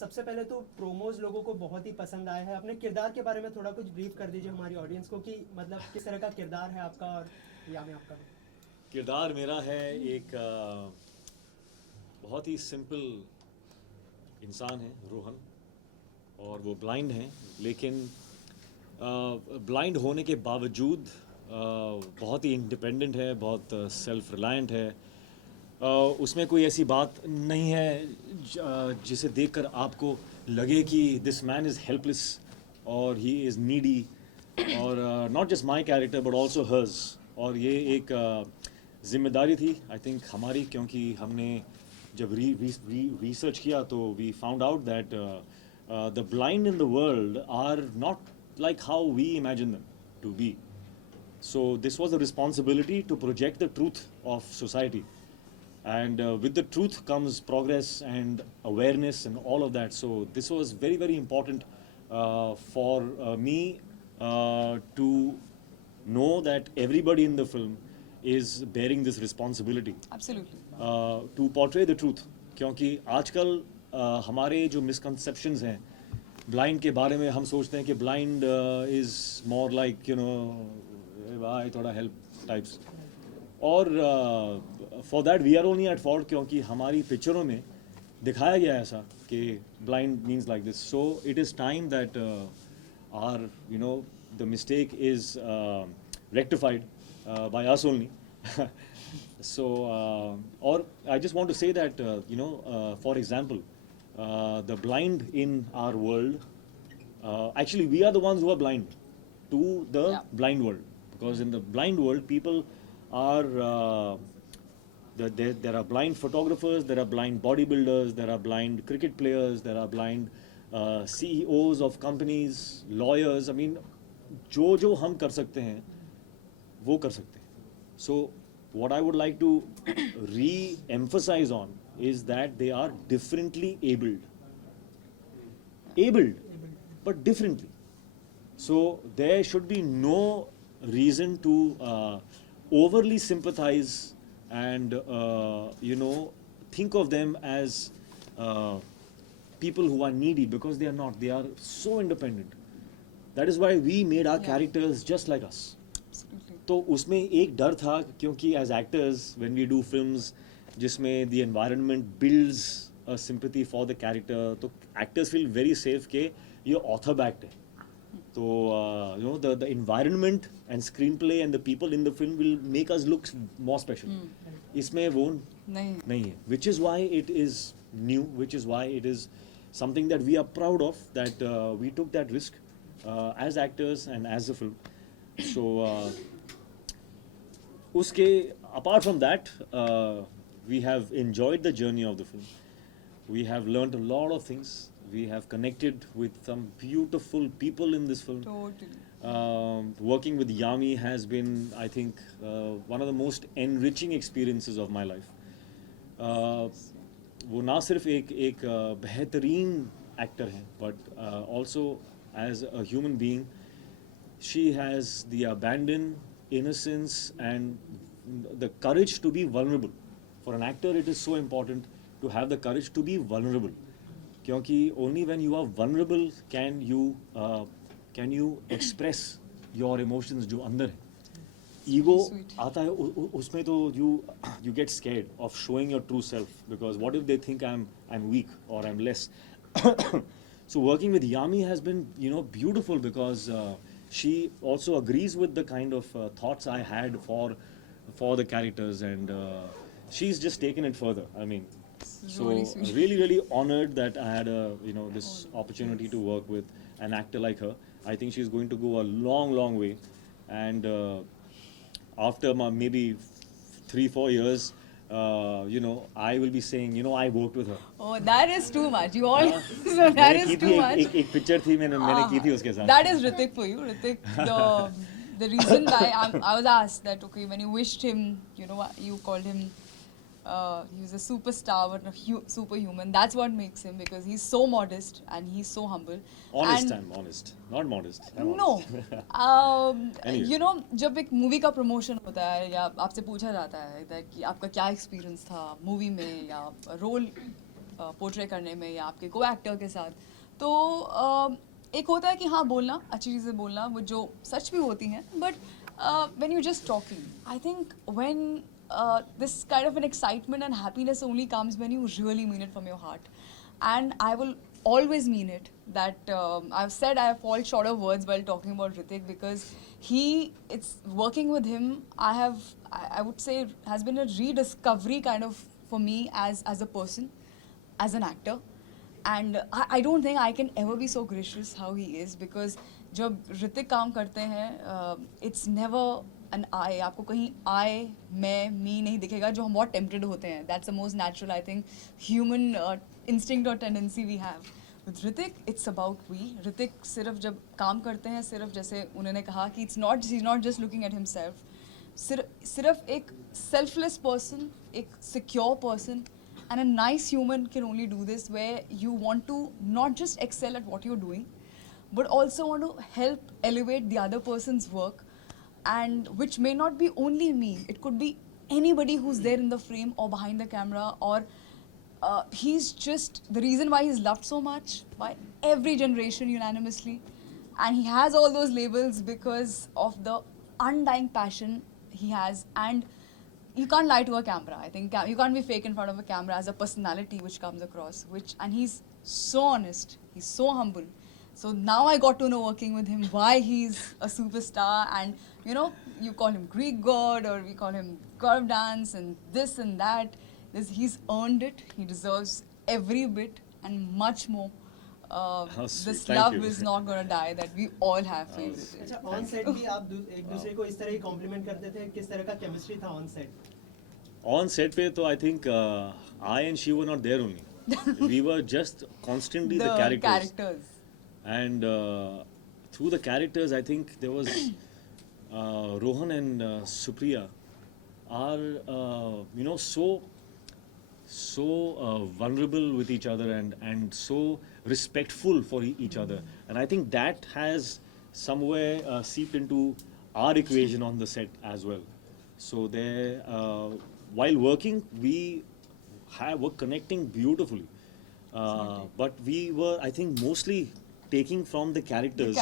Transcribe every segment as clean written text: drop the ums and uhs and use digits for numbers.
सबसे पहले तो प्रोमोज लोगों को बहुत ही पसंद आए हैं. अपने किरदार के बारे में थोड़ा कुछ ब्रीफ कर दीजिए हमारी ऑडियंस को कि मतलब किस तरह का किरदार है आपका और या में आपका. किरदार मेरा है एक बहुत ही सिंपल इंसान है, रोहन, और वो ब्लाइंड हैं, लेकिन ब्लाइंड होने के बावजूद बहुत ही इंडिपेंडेंट है, बहुत सेल्फ रिलायंट है. उसमें कोई ऐसी बात नहीं है जिसे देखकर आपको लगे कि दिस मैन इज़ हेल्पलेस और ही इज़ नीडी, और not just my character but also hers. और ये एक जिम्मेदारी थी आई थिंक हमारी, क्योंकि हमने जब रिसर्च किया तो we found out that the blind in the world are not like how we imagine them to be. So this was a responsibility to project the truth of society, and with the truth comes progress and awareness and all of that. So this was very, very important for me to know that everybody in the film is bearing this responsibility. Absolutely. To portray the truth. क्योंकि आजकल हमारे जो misconceptions हैं blind के बारे में, हम सोचते हैं कि blind is more like you know भाई थोड़ा हेल्प टाइप्स, और for that we are only at fault, क्योंकि हमारी पिक्चरों में दिखाया गया ऐसा कि blind means like this. So it is time that are you know the mistake is rectified by us only. So or I just want to say that you know for example the blind in our world, actually we are the ones who are blind to the blind world, because in the blind world people are there are blind photographers, there are blind bodybuilders, there are blind cricket players, there are blind CEOs of companies, lawyers. I mean जो हम कर सकते हैं वो कर सकते हैं. So what I would like to re-emphasize on is that they are differently abled but differently. So there should be no reason to overly sympathize and you know think of them as people who are needy, because they are not. They are so independent. That is why we made our characters just like us. तो उसमें एक डर था, क्योंकि as actors when we do films जिसमें the environment builds a sympathy for the character, तो actors feel very safe के ये ऑथर बैक्ड है. तो you know the environment and screenplay and the people in the film will make us look more special. इसमें वो नहीं है, which is why it is new, which is why it is something that we are proud of, that we took that risk as actors and as a film. So uske apart from that we have enjoyed the journey of the film. We have learned a lot of things. We have connected with some beautiful people in this film. Totally. Working with Yami has been, I think, one of the most enriching experiences of my life. वो ना सिर्फ एक बेहतरीन actor हैं, but also as a human being she has the abandon, innocence and the courage to be vulnerable. For an actor it is so important to have the courage to be vulnerable, क्योंकि only when you are vulnerable can you express your emotions जो अंदर है. Ego आता है उसमें, तो you get scared of showing your true self, because what if they think I'm weak or I'm less. So working with Yami has been, you know, beautiful, because she also agrees with the kind of thoughts I had for the characters, and she's just taken it further. I mean, so really, really honored that I had this opportunity to work with an actor like her. I think she's going to go a long, long way, and after maybe 3-4 years, I will be saying, I worked with her. Oh, that is too much. You all, so that is too much. एक picture थी मैंने की थी उसके साथ. That is Hritik for you. Hritik, the reason why I was asked that, okay, when you wished him, you called him, he was a superstar but a superhuman. That's what makes him, because he's so modest and he's so humble. Honest, I'm honest. Not modest. No. Anyway. You know, जब एक movie का promotion होता है या आपसे पूछा जाता है कि आपका क्या एक्सपीरियंस था मूवी में या रोल पोर्ट्रे करने में या आपके को एक्टर के साथ, तो एक होता है कि हाँ बोलना, अच्छी चीज़ें बोलना वो जो सच भी होती हैं, but when you're just talking, I think when this kind of an excitement and happiness only comes when you really mean it from your heart. And I will always mean it. That I've said I fall short of words while talking about Hritik, because it's working with him. I would say, has been a rediscovery kind of for me as a person, as an actor. And I don't think I can ever be so gracious how he is, because जब ऋतिक काम करते हैं, it's never an I. आपको कहीं I, मैं, me नहीं दिखेगा, जो हम बहुत tempted होते हैं. That's the most natural, I think, human instinct or tendency we have. With Hritik, it's about we. Hritik सिर्फ जब काम करते हैं, सिर्फ जैसे उन्होंने कहा कि he's not just looking at himself. सिर्फ एक selfless person, एक secure person, and a nice human can only do this, where you want to not just excel at what you're doing, but also want to help elevate the other person's work, and which may not be only me. It could be anybody who's there in the frame or behind the camera, or he's just the reason why he's loved so much by every generation unanimously, and he has all those labels because of the undying passion he has. And you can't lie to a camera. I think you can't be fake in front of a camera as a personality which comes across, and he's so honest, he's so humble. So now I got to know, working with him, why he's a superstar. And you call him Greek god, or we call him curve dance and this and that. He's earned it. He deserves every bit and much more. This Thank love you. is not gonna die that we all have for Hritik. अच्छा, on set भी आप एक दूसरे को इस तरह ही complement करते थे? किस तरह का केमिस्ट्री था ऑन सेट? On set पे तो I think I and she were not there only. We were just constantly the characters. And through the characters, I think there was Rohan and Supriya are so vulnerable with each other, and so respectful for each other. And I think that has somewhere seeped into our equation on the set as well. So there, while working, we were connecting beautifully. But we were, I think, mostly taking from the characters,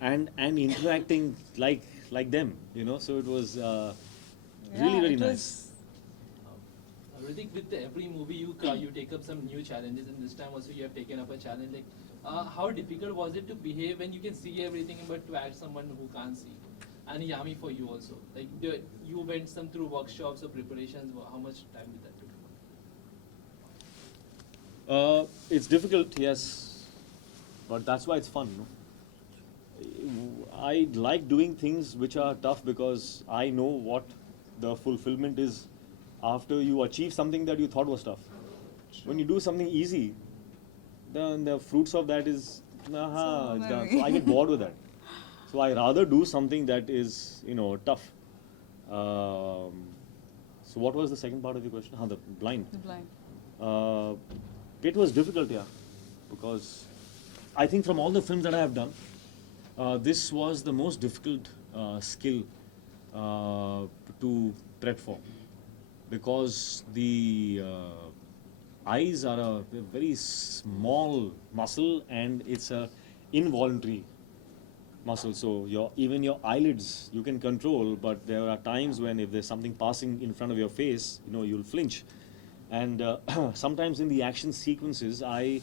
and interacting like them, So it was really very nice. Hritik, with every movie you take up some new challenges, and this time also you have taken up a challenge. Like, how difficult was it to behave when you can see everything, but to act someone who can't see? And Yami, for you also, like you went some through workshops or preparations. How much time did that take? It's difficult, yes, but that's why it's fun. No? I like doing things which are tough, because I know what the fulfillment is after you achieve something that you thought was tough. When you do something easy, then the fruits of that is, it's done. So I get bored with that. So I rather do something that is, tough. So what was the second part of your question? The blind. The blind. It was difficult, yeah, because I think from all the films that I have done, this was the most difficult skill to prep for, because the eyes are a very small muscle, and it's a involuntary muscle. So even your eyelids you can control, but there are times when if there's something passing in front of your face, you'll flinch. And sometimes in the action sequences, I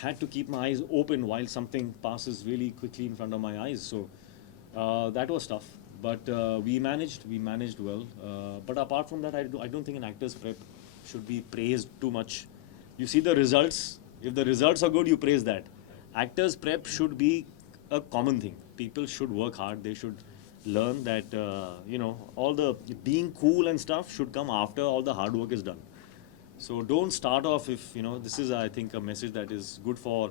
had to keep my eyes open while something passes really quickly in front of my eyes. So that was tough, but we managed well. But apart from that, I don't think an actor's prep should be praised too much. You see the results. If the results are good, you praise that. Actor's prep should be a common thing. People should work hard. They should learn that all the being cool and stuff should come after all the hard work is done. So don't start off if, this is, I think, a message that is good for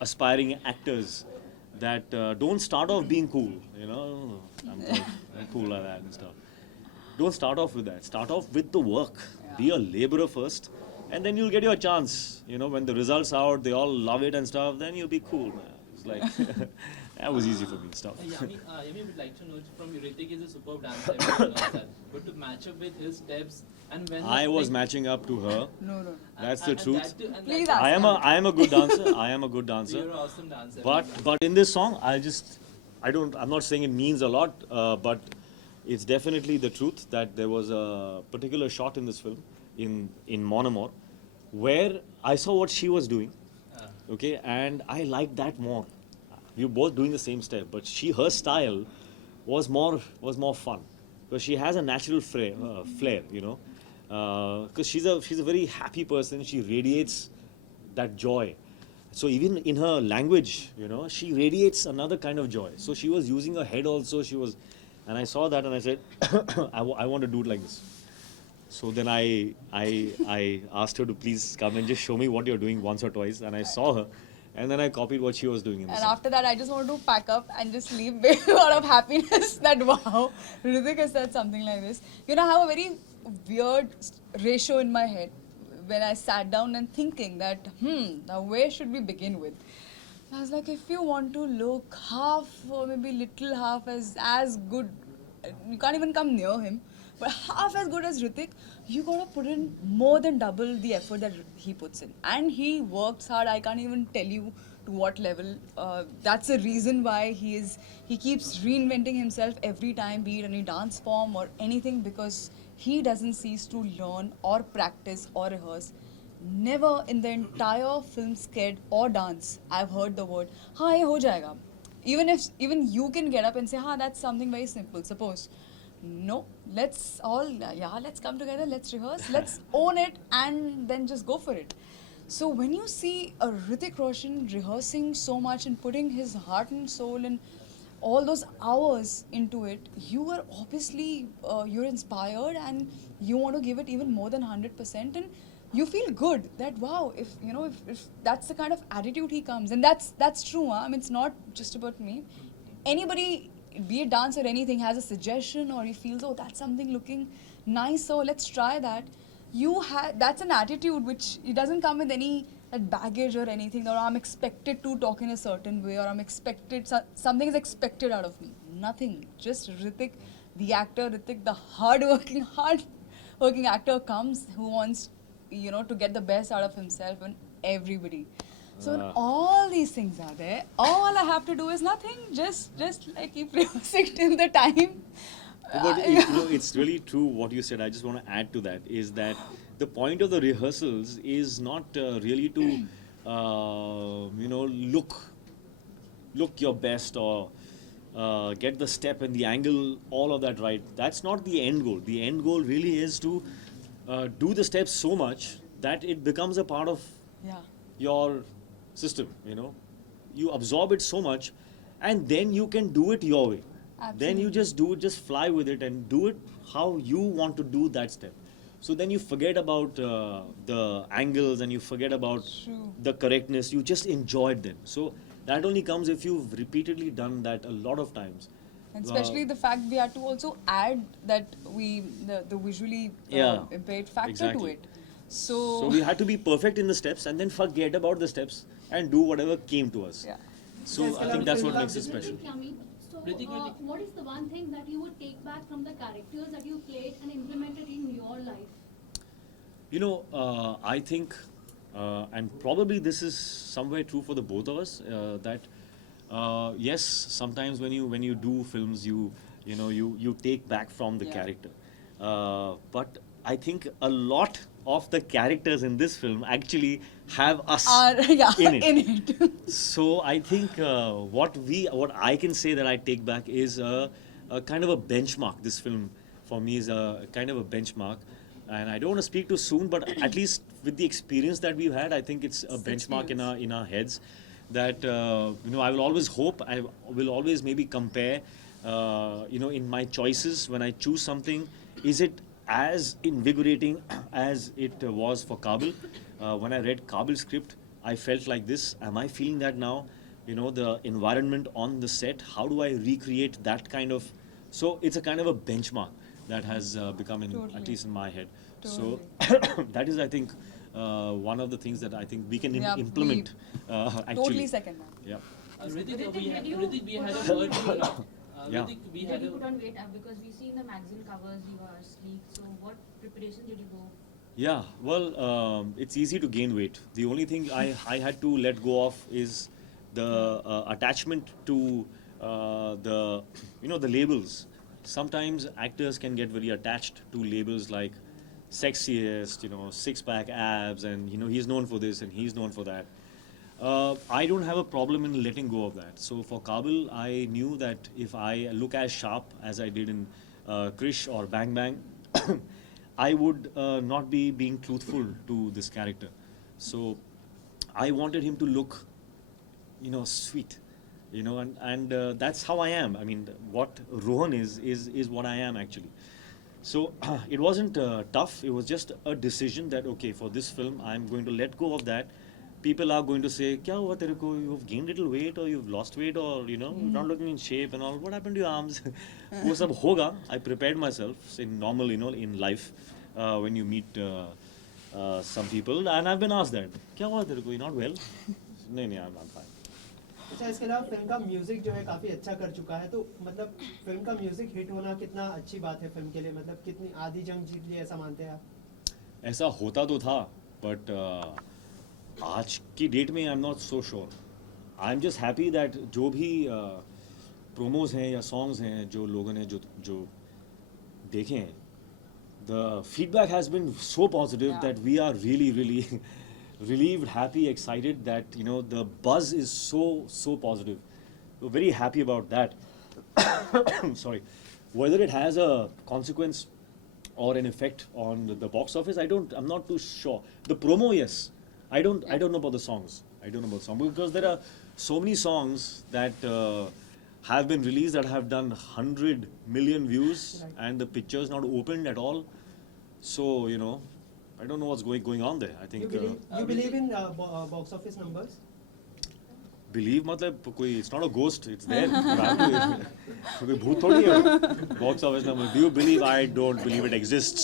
aspiring actors, that don't start off being cool, I'm cool like that and stuff. Don't start off with that. Start off with the work. Yeah. Be a laborer first, and then you'll get your chance. When the results are out, they all love it and stuff, then you'll be cool, man. It's like, That was easy for me. Stuff. Yami would like to know from you. Hritik is a superb dancer, everyone knows that. But to match up with his steps, and when I was matching up to her. No. That's the truth. Please that, ask. I am a good dancer. I am a good dancer. You're an awesome dancer. But in this song, I'm not saying it means a lot, but it's definitely the truth that there was a particular shot in this film, in Mon Amour, where I saw what she was doing, okay, and I liked that more. We were both doing the same step, but her style was more fun, because she has a natural flair, you know, because she's a very happy person. She radiates that joy. So even in her language, you know, she radiates another kind of joy. So she was using her head also. And I saw that and I said, I want to do it like this. So then I asked her to please come and just show me what you're doing once or twice. And I saw her, and then I copied what she was doing in the And song. after that, I just wanted to pack up and just leave with a lot of happiness that wow, Hritik has said something like this. You know, I have a very weird ratio in my head when I sat down and thinking that, now where should we begin with? I was like, if you want to look half or maybe little half as good, you can't even come near him, but half as good as Hritik, you gotta put in more than double the effort that he puts in. And he works hard. I can't even tell you to what level. That's the reason why he keeps reinventing himself every time, be it any dance form or anything, because he doesn't cease to learn or practice or rehearse. Never in the entire film, sked or dance, I've heard the word, "Ha, ye ho jayega." Even you can get up and say, "Ha, that's something very simple." Suppose, no, let's come together, let's rehearse, let's own it, and then just go for it. So when you see a Hritik Roshan rehearsing so much and putting his heart and soul and all those hours into it, you are obviously you're inspired and you want to give it even more than 100%, and you feel good that wow, if that's the kind of attitude he comes, and that's true. I mean, it's not just about me. Anybody, be it dance or anything, has a suggestion or he feels, oh, that's something looking nice, so let's try that. That's an attitude which it doesn't come with any baggage or anything, or I'm expected to talk in a certain way, or something is expected out of me. Nothing. Just Hritik, the actor, Hritik, the hardworking actor comes, who wants to get the best out of himself and everybody. So when all these things are there, all I have to do is nothing. Just like keep rehearsing till the time. But it's really true what you said. I just want to add to that, is that the point of the rehearsals is not really to look your best or get the step and the angle, all of that right. That's not the end goal. The end goal really is to do the steps so much that it becomes a part of your system. You absorb it so much, and then you can do it your way. Absolutely. Then you just do it, just fly with it and do it how you want to do that step. So then you forget about the angles and you forget about the correctness. You just enjoyed them. So that only comes if you've repeatedly done that a lot of times. And especially the fact we had to also add that the visually impaired factor to it. So we had to be perfect in the steps and then forget about the steps and do whatever came to us. Yeah. So I think that's what makes it special. So, what is the one thing that you would take back from the characters that you played and implemented in your life? I think, and probably this is somewhere true for the both of us, that yes, sometimes when you do films, you take back from the character, but I think a lot of the characters in this film actually have us in it. So I think what I can say that I take back is a kind of a benchmark. This film for me is a kind of a benchmark, and I don't want to speak too soon, but at least with the experience that we've had, I think it's a benchmark in our heads. That I will always hope, I will always maybe compare, in my choices when I choose something, is it as invigorating as it was for Kaabil? When I read Kaabil's script, I felt like this. Am I feeling that now? The environment on the set, how do I recreate that kind of... So it's a kind of a benchmark that has become, at least in my head. Totally. So that is, I think, one of the things that I think we can implement. Actually. Totally second that. Yeah. Hritik, we had a word. Yeah. Hritik, we Did had you a. put on weight? Because we see in the magazine covers you are sleek. So what preparation did you go? Yeah, well, it's easy to gain weight. The only thing I had to let go of is the attachment to the the labels. Sometimes actors can get very attached to labels like sexiest, six pack abs, and he's known for this and he's known for that. I don't have a problem in letting go of that. So for Kaabil, I knew that if I look as sharp as I did in Krish or Bang Bang, I would not be being truthful to this character. So I wanted him to look, sweet, and that's how I am. I mean, what Rohan is what I am actually. So it wasn't tough. It was just a decision that okay, for this film, I'm going to let go of that. People are going to say, "Kya hua tere ko? You've gained little weight, or you've lost weight, or you're not looking in shape and all. What happened to your arms?" वो सब होगा. I prepared myself in normal, in life, when you meet some people, and I've been asked that, "Kya hua tere ko? You're not well?" नहीं, I'm fine. अच्छा, इसके अलावा film का music जो है काफी अच्छा कर चुका है, तो मतलब फिल्म का म्यूजिक हिट होना कितना अच्छी बात है फिल्म के लिए, मतलब कितनी आधी जंग जीत ली ऐसा मानते हैं आप? ऐसा होता तो था, बट आज की डेट में I am not so sure. I am just happy that जो भी प्रोमोज हैं या सॉन्ग्स हैं जो लोगों ने जो देखे हैं, the feedback has been so positive that we are really really relieved, happy, excited that the buzz is so positive. We're very happy about that. Sorry, whether it has a consequence or an effect on the box office, I'm not too sure. The promo, yes. I don't know about the songs. I don't know about songs because there are so many songs that have been released that have done 100 million views, and the picture's not opened at all. So I don't know what's going on there. I think You believe in box office numbers? believe मतलब कोई it's not a ghost, it's there. कोई भूत थोड़ी है. Box office number. Do you believe? I don't believe it exists.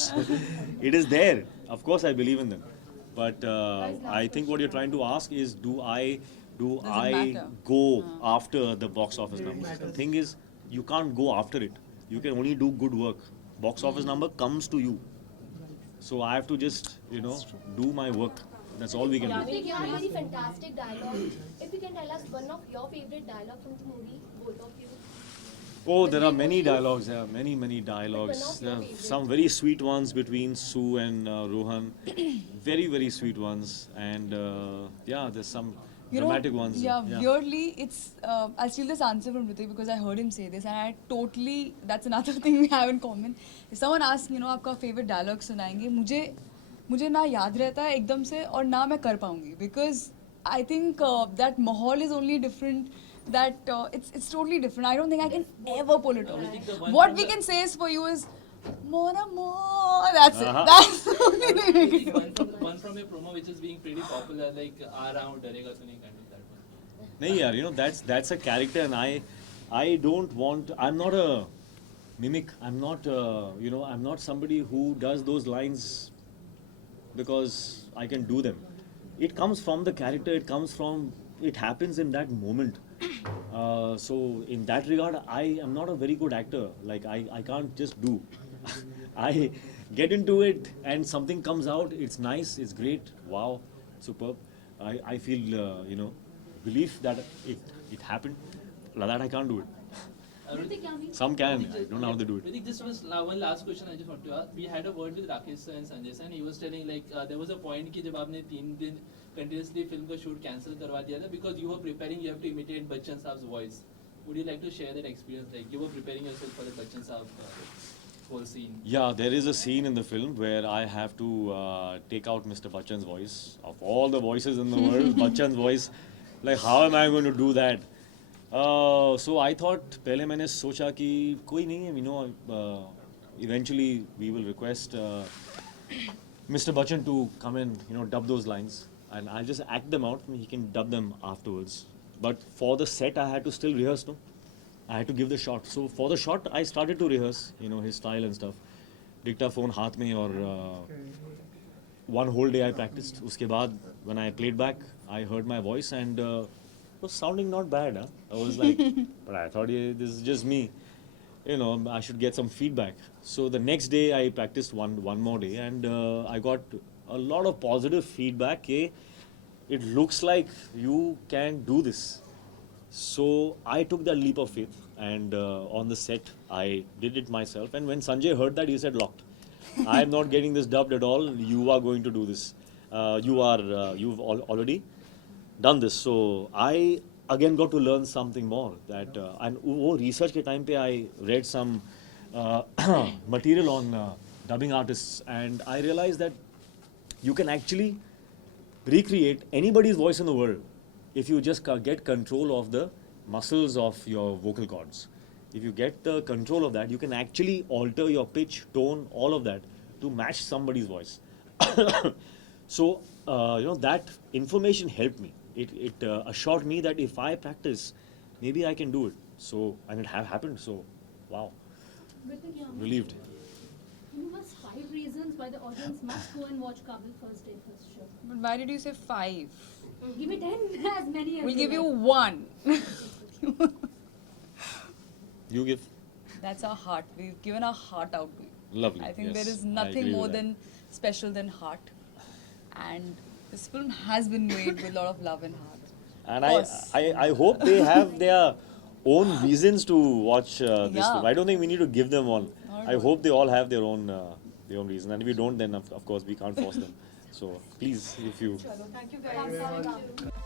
It is there. Of course I believe in them. But I think what you're trying to ask is do I matter? go after the box office numbers? The thing is you can't go after it. You can only do good work. Box office number comes to you. So I have to just, do my work. That's all we can do. Yami, you have very fantastic dialogue. If you can tell us one of your favorite dialogue from the movie, both of you. Oh, there are many dialogues. There are many dialogues. There are some very sweet ones between Sue and Rohan. Very sweet ones. And there's some dramatic ones. Yeah, weirdly, it's I'll steal this answer from Hritik because I heard him say this, and I totally, that's another thing we have in common. If someone asks, आपका favorite dialogue सुनाएंगे, मुझे ना याद रहता है एकदम से और ना मैं कर पाऊंगी because I think that माहौल is only different. That it's totally different. I don't think I can ever pull it off. What we can say is for you is more. That's it. That's the only thing we can do. One from a promo which is being pretty popular, like "aa raha hu darega to nahi करनी", that one. नहीं यार, that's a character, and I don't want. I'm not a mimic. I'm not I'm not somebody who does those lines because I can do them. It comes from the character. It happens in that moment. So in that regard, I am not a very good actor. Like I can't just do. I get into it and something comes out. It's nice. It's great. Wow, superb. I feel relief that it happened. Like that I can't do it. Hritik, Yami? Some can. I don't know how they do it. Hritik, just one last question I just want to ask. We had a word with Rakesh sir and Sanjay sir, and he was telling like there was a point कि जब आपने 3 दिन continuously film का shoot cancel करवा दिया था because you were preparing, you have to imitate Bachchan Saab's voice. Would you like to share that experience? Like you were preparing yourself for the Bachchan Saab whole scene. Yeah, there is a scene in the film where I have to take out Mr. Bachchan's voice. Of all the voices in the world, Bachchan's voice. Like how am I going to do that? So I thought पहले मैंने सोचा कि कोई नहीं है, eventually we will request Mr. Bachchan to come and dub those lines, and I'll just act them out and he can dub them afterwards. But for the set I had to still rehearse, no? I had to give the shot. So for the shot I started to rehearse, his style and stuff. Dictaphone हाथ में और one whole day I practiced. उसके बाद when I played back, I heard my voice and was sounding not bad. Huh? I was like, but I thought, yeah, this is just me. You know, I should get some feedback. So the next day I practiced one more day, and I got a lot of positive feedback. Okay, it looks like you can do this. So I took that leap of faith, and on the set I did it myself. And when Sanjay heard that, he said, "Locked. I am not getting this dubbed at all. You are going to do this. You've already done this." So I again got to learn something more. That and वो research के time पे I read some material on dubbing artists, and I realized that you can actually recreate anybody's voice in the world if you just get control of the muscles of your vocal cords. If you get the control of that, you can actually alter your pitch, tone, all of that to match somebody's voice. So, that information helped me. It assured me that if I practice, maybe I can do it. So, and it happened. So, wow, Hritik, yeah. relieved. Give us 5 reasons why the audience must go and watch Kaabil first day, first show. But why did you say 5? Give me 10, as many as We'll you give you like. 1. You give. That's our heart. We've given our heart out to you. Lovely. I think yes, there is I nothing agree more with that. than special than heart. And this film has been made with a lot of love and heart. And course. I hope they have their own reasons to watch this Yeah. film. I don't think we need to give them one. Not at I all. hope they all have their own reason. And if you don't, then of course we can't force them. So please, if you Thank you very much.